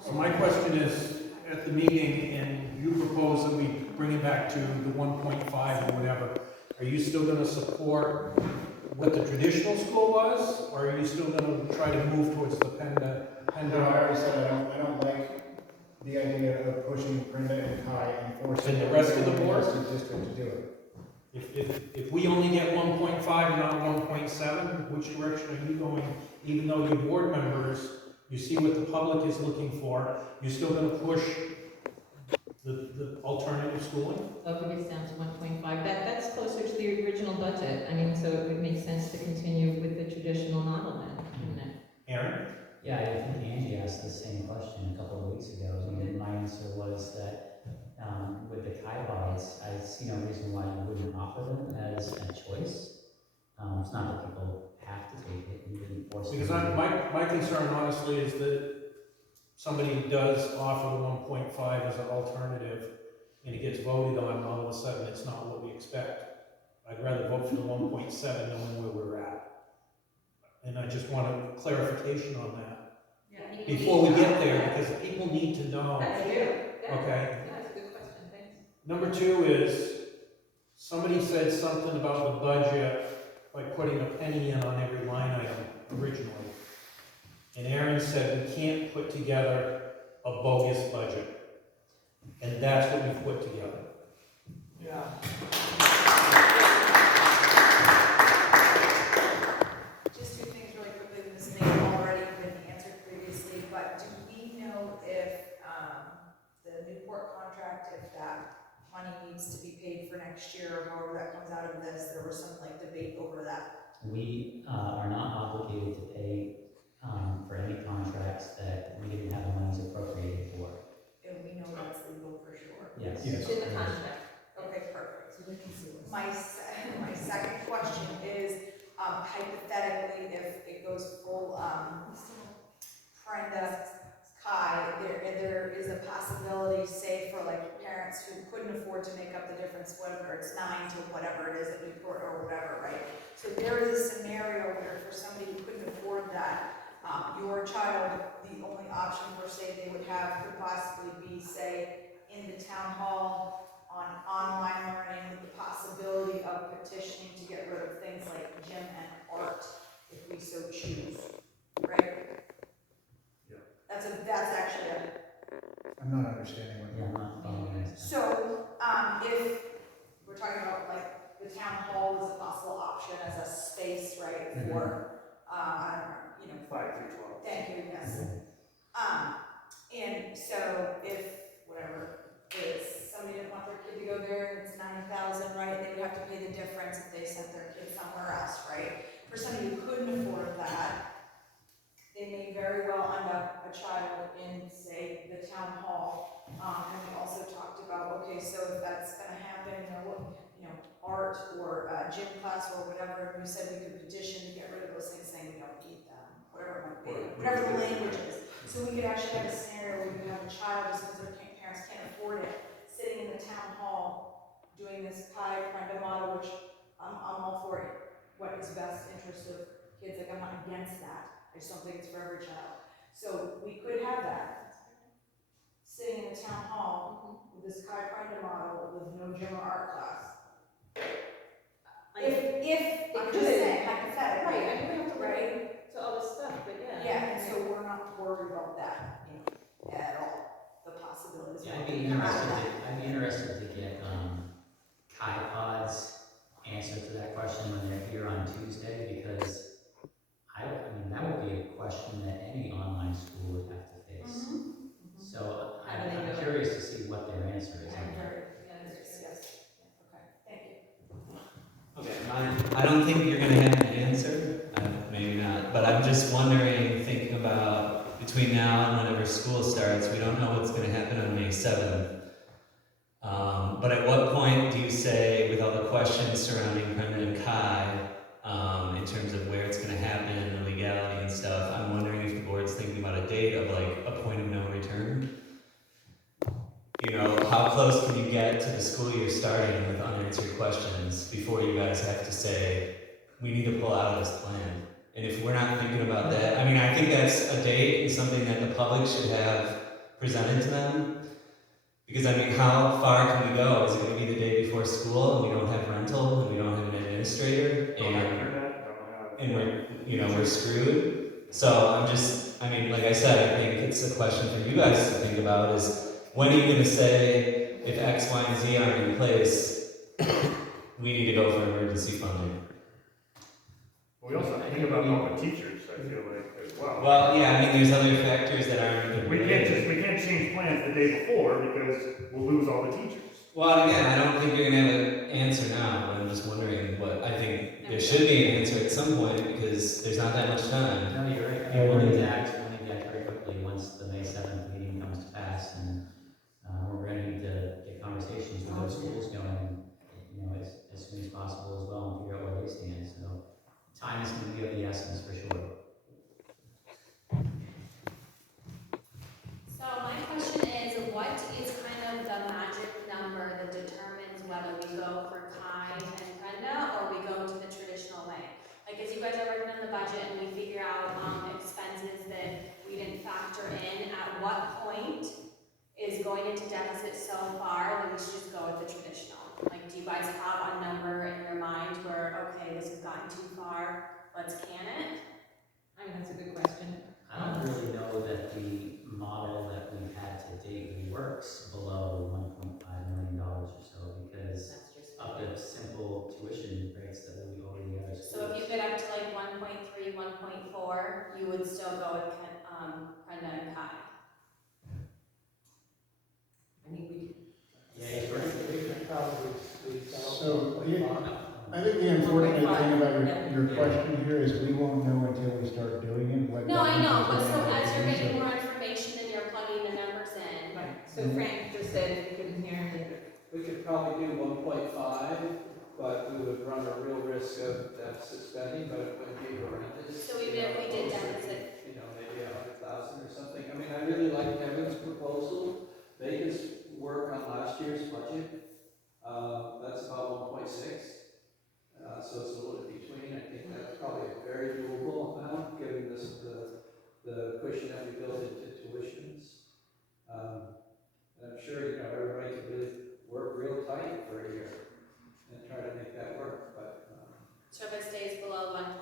So my question is, at the meeting, and you propose that we bring it back to the 1.5 or whatever, are you still gonna support what the traditional school was, or are you still gonna try to move towards the Penda? I already said I don't like the idea of pushing Brenda and Kai and forcing And the rest of the every board? school district to do it. If we only get 1.5 and not 1.7, which direction are you going? Even though your board members, you see what the public is looking for, you're still gonna push the alternative schooling? So if it gets down to 1.5, that's closer to the original budget. I mean, so it would make sense to continue with the traditional model then, wouldn't it? Aaron? Yeah, I think Angie asked the same question a couple of weeks ago, and my answer was that with the Kai pods, I see no reason why you wouldn't offer them as a choice. It's not that people have to take it, you wouldn't force them. Because my concern honestly is that somebody does offer the 1.5 as an alternative, and it gets voted on, and all of a sudden it's not what we expect. I'd rather vote for the 1.7 knowing where we're at. And I just want a clarification on that Yeah. before we get there, because people need to know. That's you. Yeah. Okay. Yeah, that's a good question, thanks. Number two is, somebody said something about the budget by putting a penny in on every line item originally. And Aaron said we can't put together a bogus budget. And that's what we've put together. Yeah. Just two things really quickly, this may have already been answered previously, but do we know if, the Newport contract, if that money needs to be paid for next year, or however that comes out of this? There was some debate over that. We are not obligated to pay for any contracts that we didn't have the monies appropriated for. And we know that's legal for sure. Yes. Yes. It's in the contract. Okay, perfect. My second question is, hypothetically, if it goes full, Brenda, Kai, there is a possibility, say for parents who couldn't afford to make up the difference, whether it's 9 to whatever it is at Newport or whatever, right? So there is a scenario where for somebody who couldn't afford that, your child, the only option per se they would have could possibly be, say, in the town hall on online learning with the possibility of petitioning to get rid of things like gym and art if we so choose, right? Yeah. That's actually a. I'm not understanding what Yeah, you're. I'm not following this. So, if we're talking about the town hall is a possible option as a space, right, for, I don't know, 5 through 12. thank you, yes. And so if, whatever, it's, somebody didn't want their kid to go there and it's 9,000, right, they would have to pay the difference if they sent their kid somewhere else, right? For somebody who couldn't afford that, they may very well end up a child in, say, the town hall. And we also talked about, okay, so if that's gonna happen, art or gym class or whatever, and we said we could petition to get rid of those things, saying we don't need them, whatever it might be, whatever the language is. So we could actually have a scenario where you have a child, just because their parents can't afford it, sitting in the town hall, doing this Pi Prenda model, which I'm all for it. What is best interest of kids, I'm not against that. I just don't think it's for every child. So we could have that, sitting in the town hall with this Kai Prenda model with no gym or art class. If I'm just saying hypothetically. Right, I know we have to look Right? to all this stuff, but yeah. Yeah, and so we're not worried about that, at all, the possibilities. Yeah, I'd be interested to get Kai Pod's answer to that question when they're here on Tuesday, because I mean, that would be a question that any online school would have to face. So How do they do I'm it? curious to see what their answer is. I'm very Yeah, curious, yes. Okay, thank you. Okay, I don't think you're going to have an answer, maybe not, but I'm just wondering, thinking about between now and whenever school starts, we don't know what's going to happen on May 7th. But at what point do you say, with all the questions surrounding Brendan and Kai, in terms of where it's going to happen, the legality and stuff, I'm wondering if the board's thinking about a date of a point of no return? How close can you get to the school year starting with unanswered questions before you guys have to say, we need to pull out of this plan? And if we're not thinking about that, I think that's a date and something that the public should have presented to them? Because I mean, how far can we go? Is it gonna be the day before school and we don't have rental and we don't have an administrator and we're, you know, we're screwed? So I mean, like I said, I think it's a question for you guys to think about is, when are you gonna say, if X, Y, and Z aren't in place, we need to go for emergency funding? We also have to think about all the teachers, I feel like, as well. Well, yeah, I mean, there's other factors that aren't. We can't change plans the day before because we'll lose all the teachers. Well, again, I don't think you're gonna have an answer now, but I'm just wondering what, I think there should be an answer at some point because there's not that much time. No, you're right. I mean, we'll need to act very quickly once the May 7th meeting comes to pass, and we're going to need to get conversations with those schools going, you know, as soon as possible as well, and figure out where they stand. So time is going to be of the essence for sure. So my question is, what is kind of the magic number that determines whether we go for Kai and Brenda or we go to the traditional way? Like, as you guys are working on the budget and we figure out expenses that we didn't factor in, at what point is going into deficit so far that we should just go with the traditional? Like, do you guys have a number in your mind where, okay, this has gotten too far, let's can it? I mean, that's a good question. I don't really know that the model that we've had to date works below $1.5 million or so, because That's just. of the simple tuition rates that we owe the other schools. So if you get up to like 1.3, 1.4, you would still go with Brenda and Kai. I think we. Yeah, it's right. So, I think the unfortunate thing about your question here is we won't know until we start doing it. what No, I know, but that so means. as you're getting more information and you're plugging the numbers in. Right, so Frank just said, if you couldn't hear him, We could probably do 1.5, but we would run a real risk of deficit spending, but it wouldn't be horrendous. So even if we did deficit. You know, maybe 100,000 or something. I mean, I really like Kevin's proposal. Vegas work on last year's budget. That's about 1.6. So it's a little bit between. I think that's probably a very doable amount, given this, the cushion that we built into tuitions. And I'm sure, you know, everybody could really work real tight for a year and try to make that work, but, So if it stays below 1.5,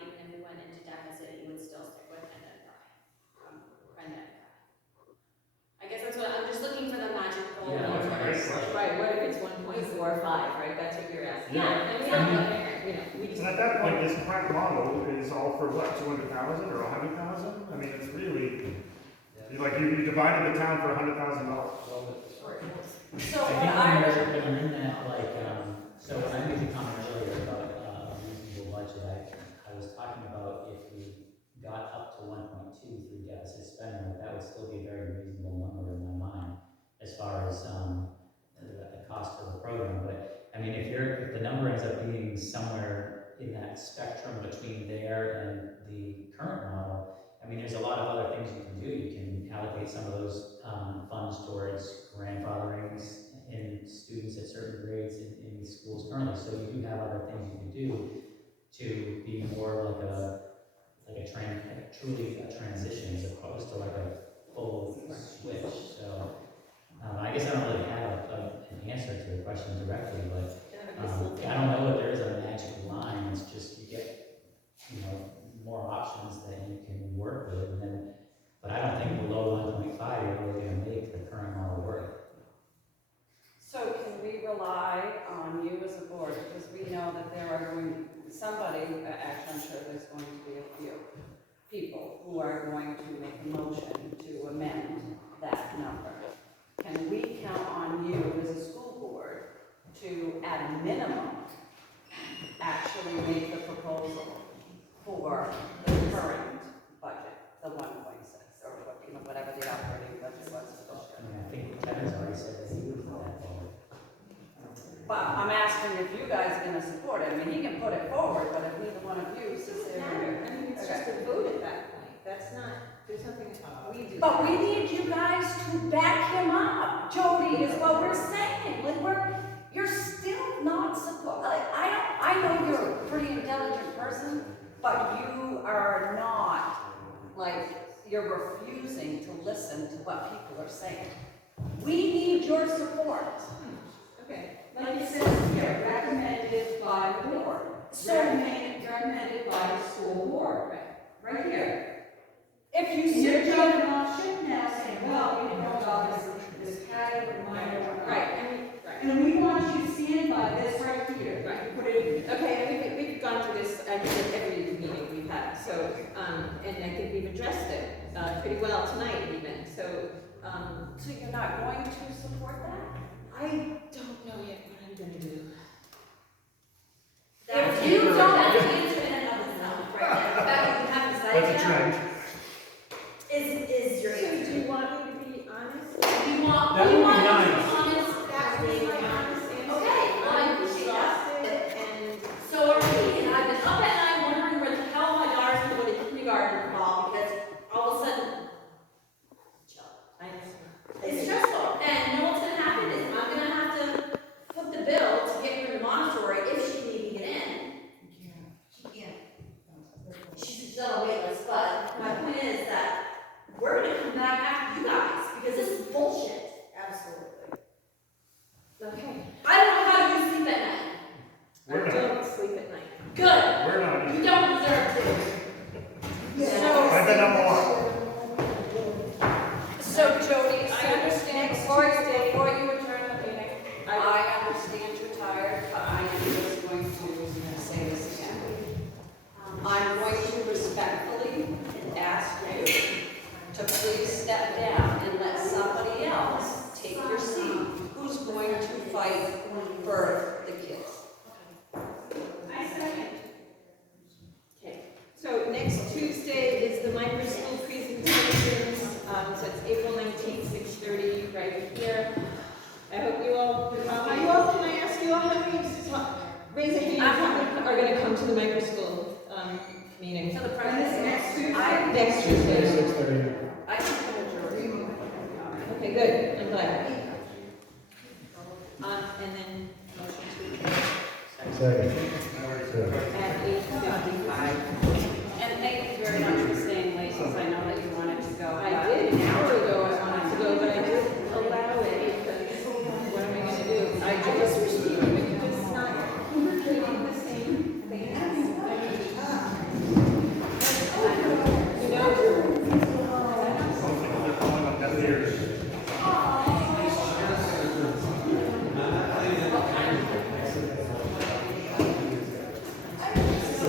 even if we went into deficit, you would still stick with Brenda and Kai. Brenda and Kai. I guess that's what, I'm just looking for the magical Yeah, number. right, what if it's 1.45, right, that's what you're asking. Yeah, and we don't know there. You know, we just. And at that point, this current model is all for what, 200,000 or 100,000? I mean, it's really, you divided the town for $100,000. So I what think I when would, you're in that, like, so when I made the comment earlier about reasonable budget, I was talking about if we got up to 1.2 through deficit spending, that would still be a very reasonable number in my mind as far as the cost of the program. But I mean, if the number ends up being somewhere in that spectrum between there and the current model, I mean, there's a lot of other things you can do. You can allocate some of those funds towards grandfatherings in students at certain grades in these schools currently. So you do have other things you can do to be more like truly a transition as opposed to like a full switch. So I guess I don't really have an answer to the question directly, but I don't know if there is a magic line. It's just you get, you know, more options that you can work with, and then, but I don't think below 1.5 you're really going to make the current model work. So can we rely on you as a board, because we know that there are somebody, actually I'm sure there's going to be a few people who are going to make a motion to amend that number. Can we count on you as a school board to, at a minimum, actually make the proposal for the current budget, the 1.6, or what, you know, whatever the operating budget was for this I year? mean, I think Kevin's already said that he would put that forward. But I'm asking if you guys are gonna support it. I mean, he can put it forward, but if neither one of you sits there. I mean, it's just a vote at that point, that's not, there's nothing we do. But we need you guys to back him up, Jody, is what we're saying. Like, you're still not like, I know you're a pretty intelligent person, but you are not, like, you're refusing to listen to what what people are saying. We need your support. Okay. Like it says here, recommended by the board. Recommended by the school board, right here. If you sit down and all shit now saying, well, we didn't know about this patio or minor, right? And we want you to stand by this right here. Right. Put it, Okay, and we've gone through this, I think, at every meeting we've had, so, and I think we've addressed it, pretty well tonight even, so, so you're not going to support that? I don't know yet what I'm gonna do. If you don't have to answer in and of itself, right, the fact that you have decided That's a that trend. is your So answer. do you want me to be honest? You want, That you would be want to nice. be honest, That was my honest answer. Okay, well, I I'm appreciate that. exhausted and, So are we, and I've been up at night wondering where the hell my daughter's gonna go to kindergarten fall, because all of a sudden, chill. It's stressful, and you know what's gonna happen is I'm gonna have to foot the bill to get her into Montessori if she can even get in. She can't. She's on a wait list, but my point is that we're gonna come back after you guys, because this is bullshit. Absolutely. okay, I don't know how you sleep at night. We're I not. don't sleep at night. Good. We're not. You don't deserve to. I've been up a lot. So Jody, I understand, before you adjourn the meeting, I- I understand you're tired, but I am just going to say this again. I'm going to respectfully ask you to please step down and let somebody else take your seat who's going to fight for the kids. I second. Okay, so next Tuesday is the micro school presentations, so it's April 19th, 6:30, right here. I hope you all, are you all, can I ask you all, how many, raise a hand, how many are gonna come to the micro school, meeting? So the president next Tuesday. Next Tuesday. 6:30. I think the majority. Okay, good, I'm glad. And then motion to adjourn Second. at 8:55.